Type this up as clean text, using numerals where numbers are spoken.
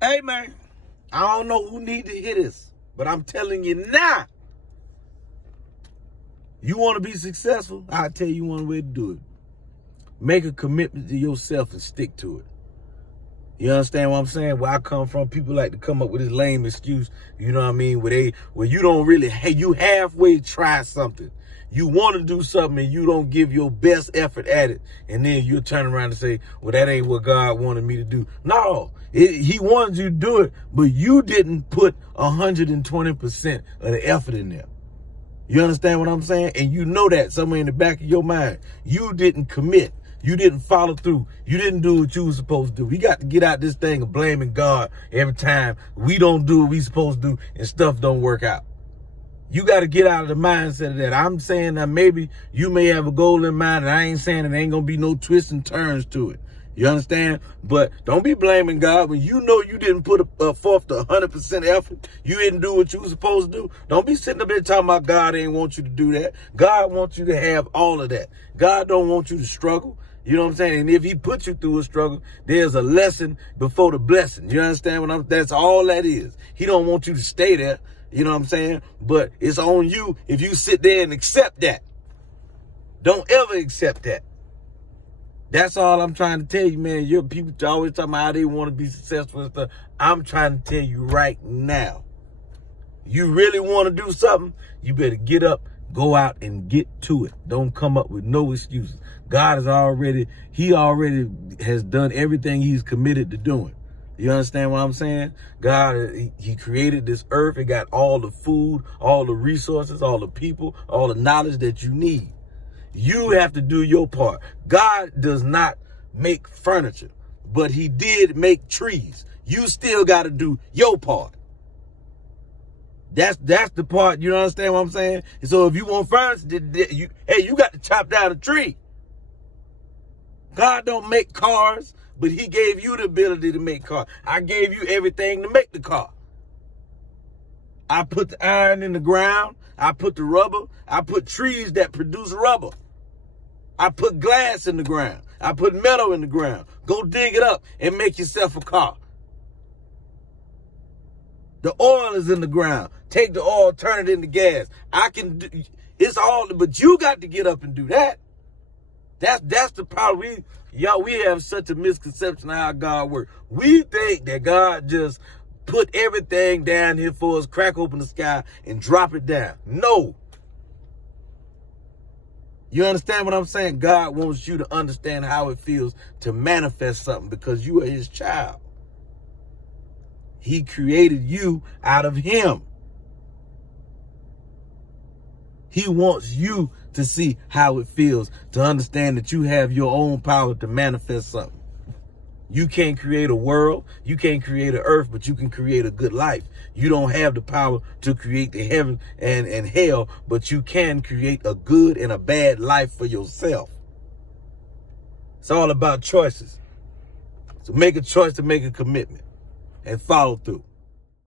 Hey, man, I don't know who need to hear this, but I'm telling you now. You want to be successful? I'll tell you one way to do it. Make a commitment to yourself and stick to it. You understand what I'm saying? Where I come from, people like to come up with this lame excuse, you know what I mean? Where you don't really, you halfway try something. You want to do something and you don't give your best effort at it. And then you turn around and say, well, that ain't what God wanted me to do. No, he wanted you to do it, but you didn't put 120% of the effort in there. You understand what I'm saying? And you know that somewhere in the back of your mind. You didn't commit. You didn't follow through. You didn't do what you were supposed to do. We got to get out this thing of blaming God every time we don't do what we supposed to do and stuff don't work out. You got to get out of the mindset of that. I'm saying that maybe you may have a goal in mind, and I ain't saying there ain't going to be no twists and turns to it. You understand? But don't be blaming God when you know you didn't put forth the 100% effort. You didn't do what you were supposed to do. Don't be sitting up there talking about God ain't want you to do that. God wants you to have all of that. God don't want you to struggle. You know what I'm saying? And if he puts you through a struggle, there's a lesson before the blessing. You understand that's all that is. He don't want you to stay there. You know what I'm saying? But it's on you if you sit there and accept that. Don't ever accept that. That's all I'm trying to tell you, man. Your people always talking about how they want to be successful and stuff. I'm trying to tell you right now. You really want to do something, you better get up, go out and get to it. Don't come up with no excuses. God he already has done everything he's committed to doing. You understand what I'm saying? God, he created this earth. It got all the food, all the resources, all the people, all the knowledge that you need. You have to do your part. God does not make furniture, but he did make trees. You still got to do your part. That's the part, you understand what I'm saying? And so if you want furniture, you got to chop down a tree. God don't make cars, but he gave you the ability to make cars. I gave you everything to make the car. I put the iron in the ground. I put the rubber. I put trees that produce rubber. I put glass in the ground. I put metal in the ground. Go dig it up and make yourself a car. The oil is in the ground. Take the oil, turn it into gas. It's all, but you got to get up and do that. That's the problem. We have such a misconception of how God works. We think that God just put everything down here for us, crack open the sky and drop it down. No. You understand what I'm saying? God wants you to understand how it feels to manifest something because you are his child. He created you out of him. He wants you to see how it feels, to understand that you have your own power to manifest something. You can't create a world, you can't create an earth, but you can create a good life. You don't have the power to create the heaven and hell, but you can create a good and a bad life for yourself. It's all about choices. So make a choice to make a commitment and follow through.